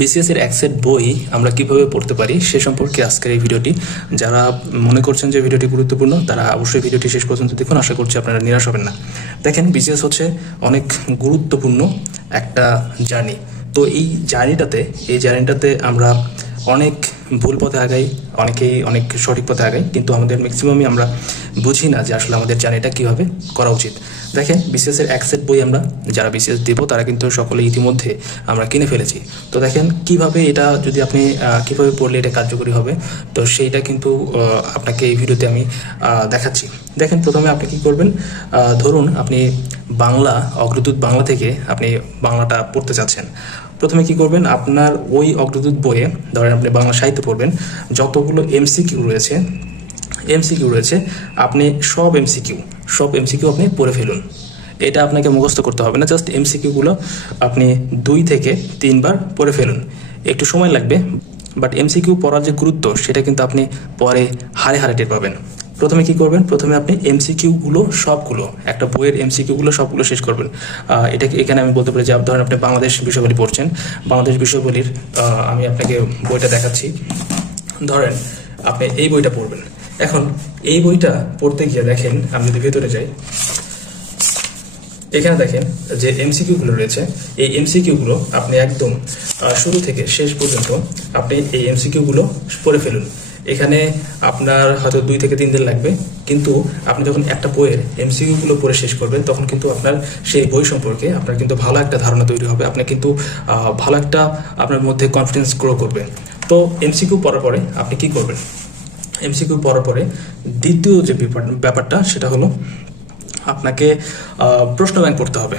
BCS এর এক set বই আমরা কিভাবে পড়তে পারি সে সম্পর্কে আজকের এই ভিডিওটি। যারা মনে করছেন যে ভিডিওটি গুরুত্বপূর্ণ তারা অবশ্যই ভিডিওটি শেষ পর্যন্ত দেখুন, আশা করছি আপনারা নিরাশ হবেন না। দেখেন, বিসিএস হচ্ছে অনেক গুরুত্বপূর্ণ একটা জার্নি। তো এই জার্নিটাতে আমরা অনেক ভুল পথে আগাই, অনেকেই অনেক সঠিক পথে আগাই, কিন্তু আমাদের ম্যাক্সিমামই আমরা বুঝি না যে আসলে আমাদের জার্নিটা কীভাবে করা উচিত। দেখেন, বিসিএস এর এক সেট বই আমরা যারা বিসিএস দেবো তারা কিন্তু সকলে ইতিমধ্যে আমরা কিনে ফেলেছি। তো দেখেন কিভাবে এটা যদি আপনি কিভাবে পড়লে এটা কার্যকরী হবে, তো সেইটা কিন্তু আপনাকে এই ভিডিওতে আমি দেখাচ্ছি। দেখেন, প্রথমে আপনি কি করবেন, ধরুন আপনি বাংলা অগ্রদূত বাংলা থেকে আপনি বাংলাটা পড়তে চাচ্ছেন। প্রথমে কি করবেন, আপনার ওই অগ্রদূত বইয়ে ধরেন আপনি বাংলা সাহিত্য পড়বেন, যতগুলো এমসিকিউ রয়েছে আপনি সব এমসিকিউ আপনি পড়ে ফেলুন। এটা আপনাকে মুখস্থ করতে হবে না, জাস্ট এমসিকিউগুলো আপনি 2 থেকে 3 বার পড়ে ফেলুন। একটু সময় লাগবে, বাট এমসিকিউ পড়ার যে গুরুত্ব সেটা কিন্তু আপনি পরে হারে হারে টের পাবেন। প্রথমে কি করবেন, প্রথমে আপনি এমসিকিউগুলো সবগুলো, একটা বইয়ের এমসিকিউগুলো সবগুলো শেষ করবেন। এখানে আমি বলতে পারি যে ধরেন আপনি বাংলাদেশ বিষয়াবলী পড়ছেন, বাংলাদেশ বিষয়াবলীর আমি আপনাকে বইটা দেখাচ্ছি। ধরেন আপনি এই বইটা পড়বেন। এখন এই বইটা পড়তে গিয়ে দেখেন, আমি যদি ভেতরে যাই, এখানে দেখেন যে এমসিকিউগুলো রয়েছে, এই এমসিকিউগুলো আপনি একদম শুরু থেকে শেষ পর্যন্ত আপনি এই এমসিকিউগুলো পড়ে ফেলুন। এখানে আপনার হয়তো 2 থেকে 3 দিন লাগবে, কিন্তু আপনি যখন একটা বইয়ের এমসিকিউগুলো পড়ে শেষ করবেন তখন কিন্তু আপনার সেই বই সম্পর্কে আপনার কিন্তু ভালো একটা ধারণা তৈরি হবে, আপনি কিন্তু ভালো একটা আপনার মধ্যে কনফিডেন্স গ্রো করবে। তো এমসিকিউ পড়ার পরে আপনি কি করবেন, এমসিকিউ পড়ার পরে দ্বিতীয় যে ব্যাপারটা সেটা হলো আপনাকে প্রশ্ন ব্যাংক পড়তে হবে।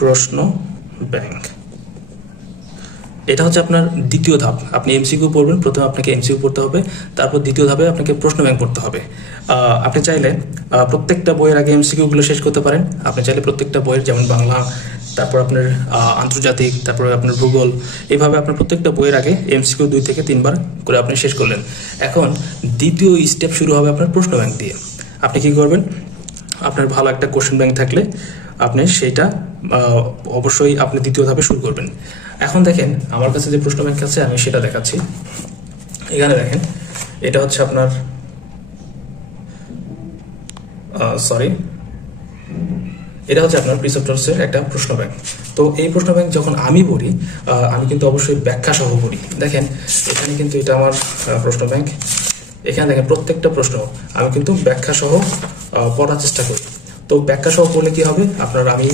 প্রশ্ন ব্যাংক এটা হচ্ছে আপনার দ্বিতীয় ধাপ। আপনি এমসিকিউ পড়বেন, প্রথমে আপনাকে এমসিকিউ পড়তে হবে, তারপর দ্বিতীয় ধাপে আপনাকে প্রশ্ন ব্যাংক পড়তে হবে। আপনি চাইলে প্রত্যেকটা বইয়ের আগে এমসিকিউগুলো শেষ করতে পারেন। আপনি চাইলে প্রত্যেকটা বইয়ের, যেমন বাংলা, তারপর আপনার আন্তর্জাতিক, তারপর আপনার ভূগোল, এইভাবে আপনার প্রত্যেকটা বইয়ের আগে এমসিকিউ 2 থেকে 3 বার করে আপনি শেষ করলেন। এখন দ্বিতীয় স্টেপ শুরু হবে আপনার প্রশ্ন ব্যাংক দিয়ে। আপনি কি করবেন, আপনার ভালো একটা কোশ্চেন ব্যাংক থাকলে আপনি সেইটা অবশ্যই আপনি দ্বিতীয় ধাপে শুরু করবেন। এখন দেখেন আমার কাছে যে প্রশ্ন ব্যাংক আছে আমি সেটা দেখাচ্ছি। এখানে দেখেন, এটা হচ্ছে আপনার এটা হচ্ছে আপনার প্রিসেপ্টরসের একটা প্রশ্ন ব্যাংক। তো এই প্রশ্ন ব্যাংক যখন আমি পড়ি, আমি কিন্তু অবশ্যই ব্যাখ্যা সহ পড়ি। দেখেন এখানে কিন্তু এটা আমার প্রশ্ন ব্যাংক। এখানে দেখেন প্রত্যেকটা প্রশ্ন আমি কিন্তু ব্যাখ্যা সহ পড়ার চেষ্টা করি। তো ব্যাখ্যা সহ পড়লে কি হবে, আমি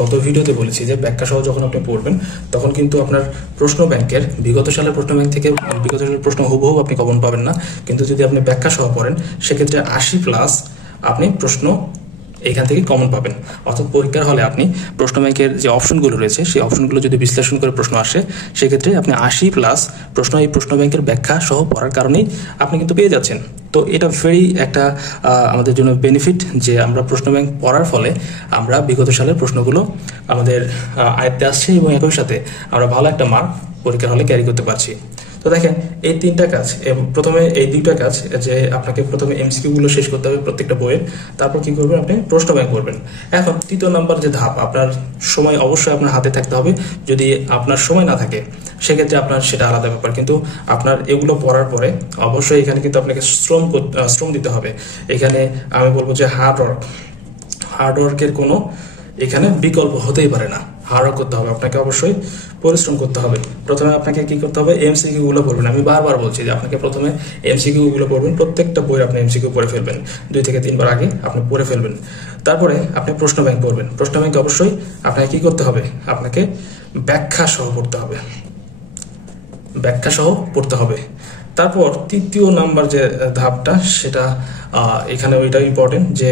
গত ভিডিওতে বলেছি যে ব্যাখ্যা সহ যখন আপনি পড়বেন তখন কিন্তু আপনার প্রশ্ন ব্যাংকের বিগত সালের প্রশ্ন ব্যাংক থেকে বিগত সালের প্রশ্ন হুবহু আপনি কমন পাবেন না, কিন্তু যদি আপনি ব্যাখ্যা সহ পড়েন সেক্ষেত্রে 80+ আপনি প্রশ্ন এইখান থেকে কমন পাবেন। অর্থাৎ পরীক্ষার হলে আপনি প্রশ্ন ব্যাংকের যে অপশনগুলো রয়েছে সেই অপশনগুলো যদি বিশ্লেষণ করে প্রশ্ন আসে, সেক্ষেত্রে আপনি 80+ প্রশ্ন এই প্রশ্ন ব্যাংকের ব্যাখ্যা সহ পড়ার কারণেই আপনি কিন্তু পেয়ে যাচ্ছেন। তো এটা ভেরি একটা আমাদের জন্য বেনিফিট যে আমরা প্রশ্ন ব্যাংক পড়ার ফলে আমরা বিগত সালের প্রশ্নগুলো আমাদের আয়ত্তে আসছে এবং একই সাথে আমরা ভালো একটা মার্ক পরীক্ষার হলে ক্যারি করতে পারছি। তো দেখেন এই 3টা কাজ, প্রথমে এই 2টা কাজ, যে আপনাকে প্রথমে এমসিকিউগুলো শেষ করতে হবে প্রত্যেকটা বইয়ের, তারপর কি করবেন, আপনি প্রশ্ন ব্যাংক করবেন। এখন তৃতীয় নাম্বার যে ধাপ, আপনার সময় অবশ্যই আপনার হাতে থাকতে হবে। যদি আপনার সময় না থাকে সেক্ষেত্রে আপনার সেটা আলাদা ব্যাপার, কিন্তু আপনার এগুলো পড়ার পরে অবশ্যই এখানে কিন্তু আপনাকে শ্রম দিতে হবে। এখানে আমি বলবো যে হার্ডওয়ার্কের কোনো এখানে বিকল্প হতেই পারে না। হার্ডওয়ার্ক করতে হবে, আপনাকে অবশ্যই পরিশ্রম করতে হবে। প্রথমে আপনাকে কি করতে হবে, এমসিকিউ গুলো পড়বেন। আমি বারবার বলছি যে আপনাকে প্রথমে এমসিকিউ গুলো পড়বেন, প্রত্যেকটা বইয়ের আপনি এমসিকিউ পড়ে ফেলবেন, 2 থেকে 3 বার আগে আপনি পড়ে ফেলবেন। তারপরে আপনি প্রশ্ন ব্যাংক পড়বেন। প্রশ্ন ব্যাংক অবশ্যই আপনাকে কি করতে হবে, আপনাকে ব্যাখ্যা সহ পড়তে হবে। তারপর তৃতীয় নাম্বার যে ধাপটা সেটা এখানে ওইটা ইম্পর্টেন্ট, যে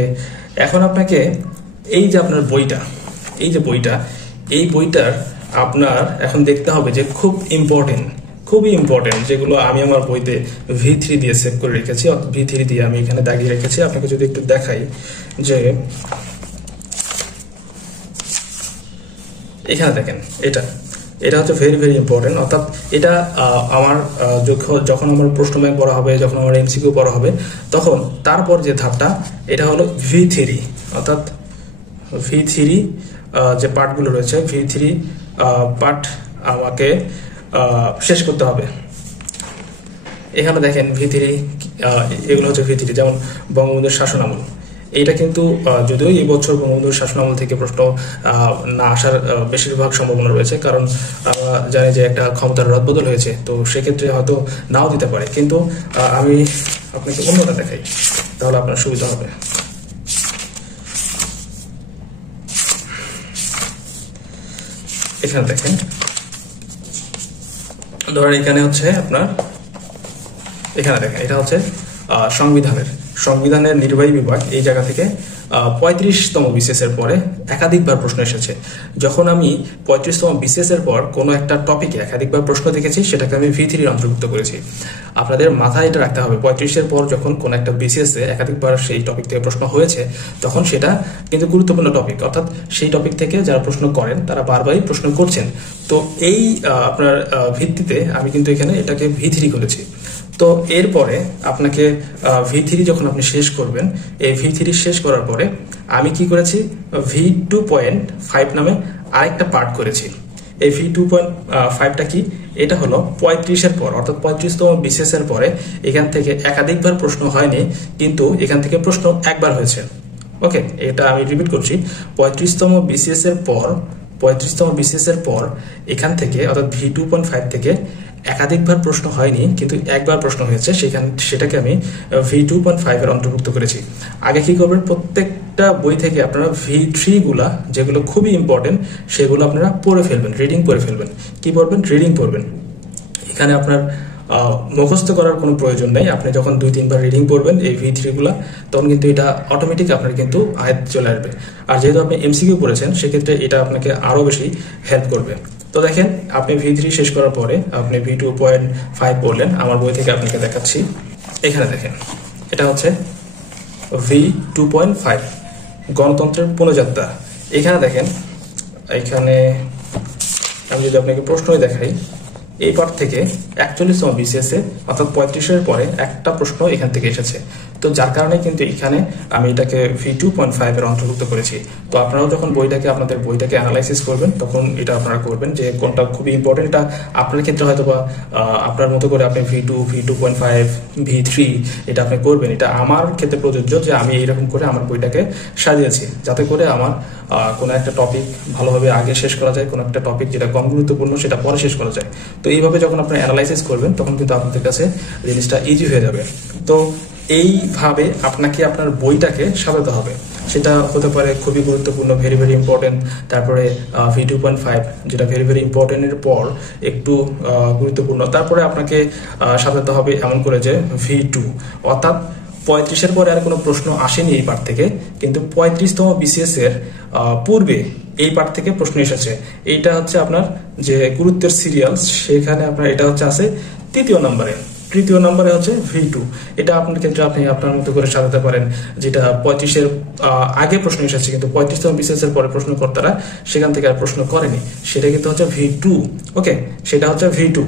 এখন আপনাকে এই যে আপনার বইটা, এই বইটার আপনার এখন দেখতে হবে যে খুবই ইম্পর্টেন্ট যেগুলো আমি আমার বইতে V3 দিয়ে সেভ করে রেখেছি। V3 দিয়ে আমি এখানে দাগিয়ে রেখেছি। আপনাকে যদি একটু দেখাই, যে এখানে দেখেন এটা হচ্ছে ভেরি ইম্পর্টেন্ট। অর্থাৎ এটা আমার যখন আমার প্রশ্ন ব্যাংক পড়া হবে, যখন আমার এমসিকিউ পড়া হবে, তখন তারপর যে ধাপটা এটা হলো V3, অর্থাৎ V3 যে পার্টগুলো রয়েছে, V3 পার্ট আমাকে শেষ করতে হবে। এখানে দেখেন V3, এগুলো হচ্ছে V3, যেমন বঙ্গবন্ধুর শাসনামল। এইটা কিন্তু যদিও এই বছর বঙ্গবন্ধুর শাসনামল থেকে প্রশ্ন না আসার বেশিরভাগ সম্ভাবনা রয়েছে, কারণ আমরা জানি যে একটা ক্ষমতার রদবদল হয়েছে, তো সেক্ষেত্রে হয়তো নাও দিতে পারে। কিন্তু আমি আপনাকে অন্যটা দেখাই, তাহলে আপনার সুবিধা হবে। এখানে দেখেন, ধরেন এখানে হচ্ছে আপনার, এখানে দেখেন এটা হচ্ছে সংবিধানের নির্বাহী বিভাগ। এই জায়গা থেকে 35তম বিসিএস এর পরে একাধিকবার প্রশ্ন এসেছে। যখন আমি 35তম বিসিএস এর পর কোনো একটা টপিকে একাধিকবার প্রশ্ন দেখেছি, সেটাকে আমি V3 অন্তর্ভুক্ত করেছি। আপনাদের মাথায় এটা রাখতে হবে, 35-এর পর যখন কোনো একটা বিসিএস এ একাধিকবার সেই টপিক থেকে প্রশ্ন হয়েছে, তখন সেটা কিন্তু গুরুত্বপূর্ণ টপিক, অর্থাৎ সেই টপিক থেকে যারা প্রশ্ন করেন তারা বারবারই প্রশ্ন করছেন। তো এই আপনার ভিত্তিতে আমি কিন্তু এখানে এটাকে V3 করেছি। তো এরপরে আপনাকে V3 যখন আপনি শেষ করবেন, এই V3 শেষ করার পরে আমি কি করেছি, V2.5 নামে আরেকটা পার্ট করেছি। এই V2.5টা কি, এটা হলো 35-এর পর, অর্থাৎ 35তম বিসিএস এর পরে এখান থেকে একাধিকবার প্রশ্ন হয়নি, কিন্তু এখান থেকে প্রশ্ন একবার হয়েছে। ওকে, এটা আমি রিপিট করছি, 35তম বিসিএস এর পর এখান থেকে, অর্থাৎ V2.5 থেকে একাধিকবার প্রশ্ন হয়নি, কিন্তু একবার প্রশ্ন হয়েছে, সেটাকে আমি V2.5 এর অন্তর্ভুক্ত করেছি। আগে কি করবেন, প্রত্যেকটা বই থেকে আপনারা V3 গুলা, যেগুলো খুবই ইম্পর্টেন্ট, সেগুলো আপনারা পড়ে ফেলবেন, রিডিং পড়ে ফেলবেন। কি পড়বেন? রিডিং পড়বেন। এখানে আপনার মুখস্থ করার কোনো প্রয়োজন নেই। আপনি যখন 2-3 বার রিডিং পড়বেন এই V3 গুলা, তখন কিন্তু এটা অটোমেটিক আপনার কিন্তু আয়ত্তে চলে আসবে। আর যেহেতু আপনি MCQ পড়েছেন, সেক্ষেত্রে এটা আপনাকে আরো বেশি হেল্প করবে। তো দেখেন, আপনি V3 শেষ করার পরে আপনি V2.5 পড়লেন। আমার বই থেকে আপনাকে দেখাচ্ছি, এখানে দেখেন, এটা হচ্ছে V2.5 গণতন্ত্রের পুনঃযাত্রা। এখানে দেখেন, এখানে আমি যদি আপনাকে প্রশ্নই দেখাই, এই পার্ট থেকে 41তম বিসিএস এ, অর্থাৎ 35-এর পরে একটা প্রশ্ন এখান থেকে এসেছে। তো যার কারণে কিন্তু এখানে আমি এটাকে V2.5 এর অন্তর্ভুক্ত করেছি। তো আপনারাও যখন আপনাদের বইটাকে অ্যানালাইসিস করবেন, তখন এটা আপনারা করবেন যে কোনটা খুবই ইম্পর্টেন্ট। এটা আপনার ক্ষেত্রে হয়তো বা আপনার মতো করে আপনি V2.5, V3 এটা আপনি করবেন। এটা আমার ক্ষেত্রে প্রযোজ্য যে আমি এইরকম করে আমার বইটাকে সাজিয়েছি, যাতে করে আমার কোনো একটা টপিক ভালোভাবে আগে শেষ করা যায়, কোনো একটা টপিক যেটা কম গুরুত্বপূর্ণ সেটা পরে শেষ করা যায়। তো এইভাবে যখন আপনি অ্যানালাইসিস করবেন, তখন কিন্তু আপনাদের কাছে জিনিসটা ইজি হয়ে যাবে। তো এইভাবে আপনাকে আপনার বইটাকে সাজাতে হবে। সেটা হতে পারে খুবই গুরুত্বপূর্ণ, ভেরি ভেরি ইম্পর্টেন্ট, তারপরে V2.5 যেটা ভেরি ভেরি ইম্পর্টেন্টের পর একটু গুরুত্বপূর্ণ, তারপরে আপনাকে সাজাতে হবে এমন করে যে V2, অর্থাৎ 35-এর পরে আর কোনো প্রশ্ন আসেনি এই পার্ট থেকে, কিন্তু 35তম বিসিএস এর পূর্বে এই পার্ট থেকে প্রশ্ন এসেছে। এইটা হচ্ছে আপনার যে গুরুত্বের সিরিয়াল, সেখানে আপনার এটা হচ্ছে আছে 3য় নম্বরে, 3য় নম্বরে হচ্ছে V2। এটা আপনার ক্ষেত্রে আপনি আপনার মতো করে সাজাতে পারেন, যেটা 35-এর আগে প্রশ্ন এসেছে, কিন্তু 35তম বিসিএস এর পরে প্রশ্নকর্তারা সেখান থেকে আর প্রশ্ন করেনি, সেটা কিন্তু হচ্ছে V2। ওকে, সেটা হচ্ছে V2।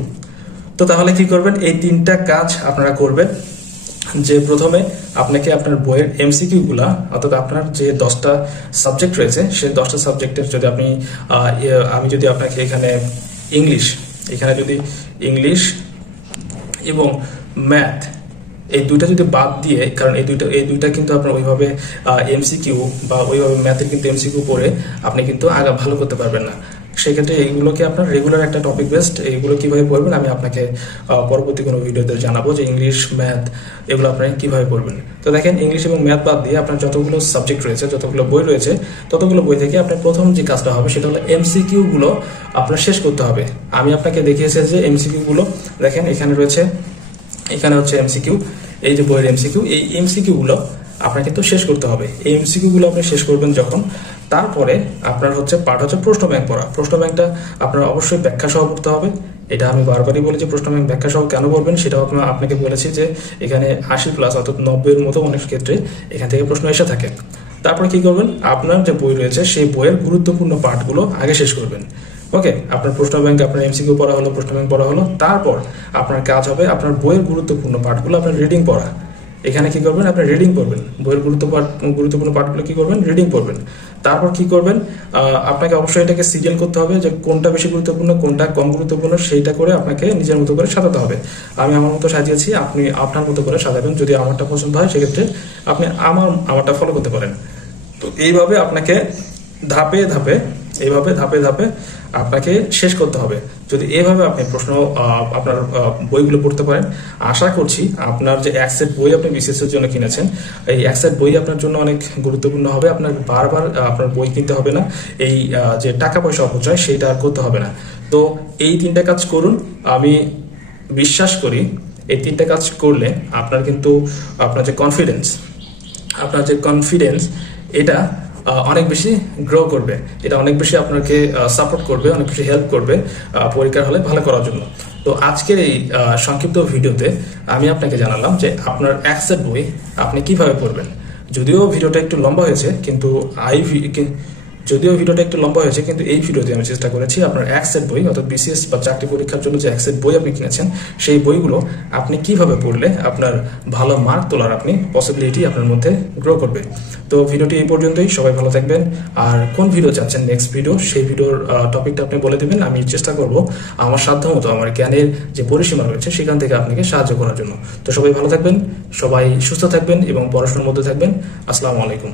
তো তাহলে কি করবেন, এই 3টা কাজ আপনারা করবেন। যে প্রথমে আপনাকে আপনার বইয়ের MCQ গুলা, অর্থাৎ আপনার যে 10টা সাবজেক্ট রয়েছে, সেই 10টা সাবজেক্টের যদি আমি যদি আপনাকে এখানে এখানে যদি ইংলিশ এবং ম্যাথ, এই দুইটা যদি বাদ দিয়ে, কারণ এই দুইটা কিন্তু আপনার ওইভাবে MCQ বা ওইভাবে ম্যাথের কিন্তু MCQ পড়ে আপনি কিন্তু আগা ভালো করতে পারবেন না। সেক্ষেত্রে এইগুলোকে আপনার রেগুলার একটা টপিক বেসড, এইগুলো কিভাবে পড়বেন আমি আপনাকে পরবর্তী কোনো ভিডিওতে জানাবো, যে ইংলিশ ম্যাথ এগুলো আপনি কিভাবে পড়বেন। তো দেখেন, ইংলিশ এবং ম্যাথ বাদ দিয়ে আপনার যতগুলো সাবজেক্ট রয়েছে, যতগুলো বই রয়েছে, ততগুলো বই থেকে আপনার প্রথম যে কাজটা হবে সেটা হলো MCQ গুলো আপনার শেষ করতে হবে। আমি আপনাকে দেখিয়েছি যে MCQ গুলো দেখেন, এখানে রয়েছে, এখানে হচ্ছে MCQ, এই যে বইয়ের MCQ, এই MCQ গুলো আপনাকে তো শেষ করতে হবে। এই MCQ গুলো আপনি শেষ করবেন যখন, তারপরে আপনার হচ্ছে পার্ট হচ্ছে প্রশ্ন ব্যাংক পড়া। প্রশ্ন ব্যাংকটা আপনার অবশ্যই ব্যাখ্যা সহ পড়তে হবে। এটা আমি বারবারই বলেছি, প্রশ্ন ব্যাংক ব্যাখ্যা সহ কেন বলবেন সেটাও আপনাকে বলেছি, যে এখানে 80+ অর্থাৎ 90-এর মতো অনেক ক্ষেত্রে এখান থেকে প্রশ্ন এসে থাকে। তারপরে কি করবেন, আপনার যে বই রয়েছে সেই বইয়ের গুরুত্বপূর্ণ পার্টগুলো আগে শেষ করবেন। ওকে, আপনার প্রশ্ন ব্যাংক, আপনার MCQ পড়া হলো, প্রশ্ন ব্যাংক পড়া হলো, তারপর আপনার কাজ হবে আপনার বইয়ের গুরুত্বপূর্ণ পার্টগুলো আপনার রিডিং পড়া। এখানে কি করবেন, আপনি রিডিং করবেন, বইয়ের গুরুত্বপূর্ণ পার্টগুলো কি করবেন, রিডিং করবেন। তারপর কি করবেন, আপনাকে অবশ্যই এটাকে সিরিয়াল করতে হবে যে কোনটা বেশি গুরুত্বপূর্ণ কোনটা কম গুরুত্বপূর্ণ, সেইটা করে আপনাকে নিজের মতো করে সাজাতে হবে। আমি আমার মতো সাজিয়েছি, আপনি আপনার মতো করে সাজাবেন। যদি আমারটা পছন্দ হয় সেক্ষেত্রে আপনি আমারটা ফলো করতে পারেন। তো এইভাবে আপনাকে ধাপে ধাপে আপনাকে শেষ করতে হবে। যদি এইভাবে আপনি আপনার বইগুলো পড়তে পারেন, আশা করছি আপনার যে এক সেট বই আপনি বিসিএস এর জন্য কিনেছেন, এই এক সেট বই আপনার জন্য অনেক গুরুত্বপূর্ণ হবে। আপনার বারবার আপনার বই কিনতে হবে না, এই যে টাকা পয়সা অপচয় সেইটা আর করতে হবে না। তো এই 3টা কাজ করুন। আমি বিশ্বাস করি এই 3টা কাজ করলে আপনার কিন্তু আপনার যে কনফিডেন্স এটা অনেক বেশি গ্রো করবে, এটা অনেক বেশি আপনাকে সাপোর্ট করবে, অনেক বেশি হেল্প করবে পরীক্ষার হলে ভালো করার জন্য। তো আজকের এই সংক্ষিপ্ত ভিডিওতে আমি আপনাকে জানালাম যে আপনার এক সেট বই আপনি কিভাবে পড়বেন। যদিও ভিডিওটা একটু লম্বা হয়েছে কিন্তু এই ভিডিওতে আমি চেষ্টা করেছি আপনার এক সেট বই, অর্থাৎ বিসিএস বা চাকরি পরীক্ষার জন্য যে এক সেট বই আপনি কিনেছেন সেই বইগুলো আপনি কিভাবে পড়লে আপনার ভালো মার্ক তোলার আপনি পসিবিলিটি আপনার মধ্যে গ্রো করবে। তো ভিডিওটি এই পর্যন্তই, সবাই ভালো থাকবেন। আর কোন ভিডিও চাচ্ছেন নেক্সট ভিডিও, সেই ভিডিওর টপিকটা আপনি বলে দেবেন, আমি চেষ্টা করব আমার সাধ্যমতো আমার জ্ঞানের যে পরিসীমা রয়েছে সেখান থেকে আপনাকে সাহায্য করার জন্য। তো সবাই ভালো থাকবেন, সবাই সুস্থ থাকবেন এবং পড়াশোনার মধ্যে থাকবেন। আসসালামু আলাইকুম।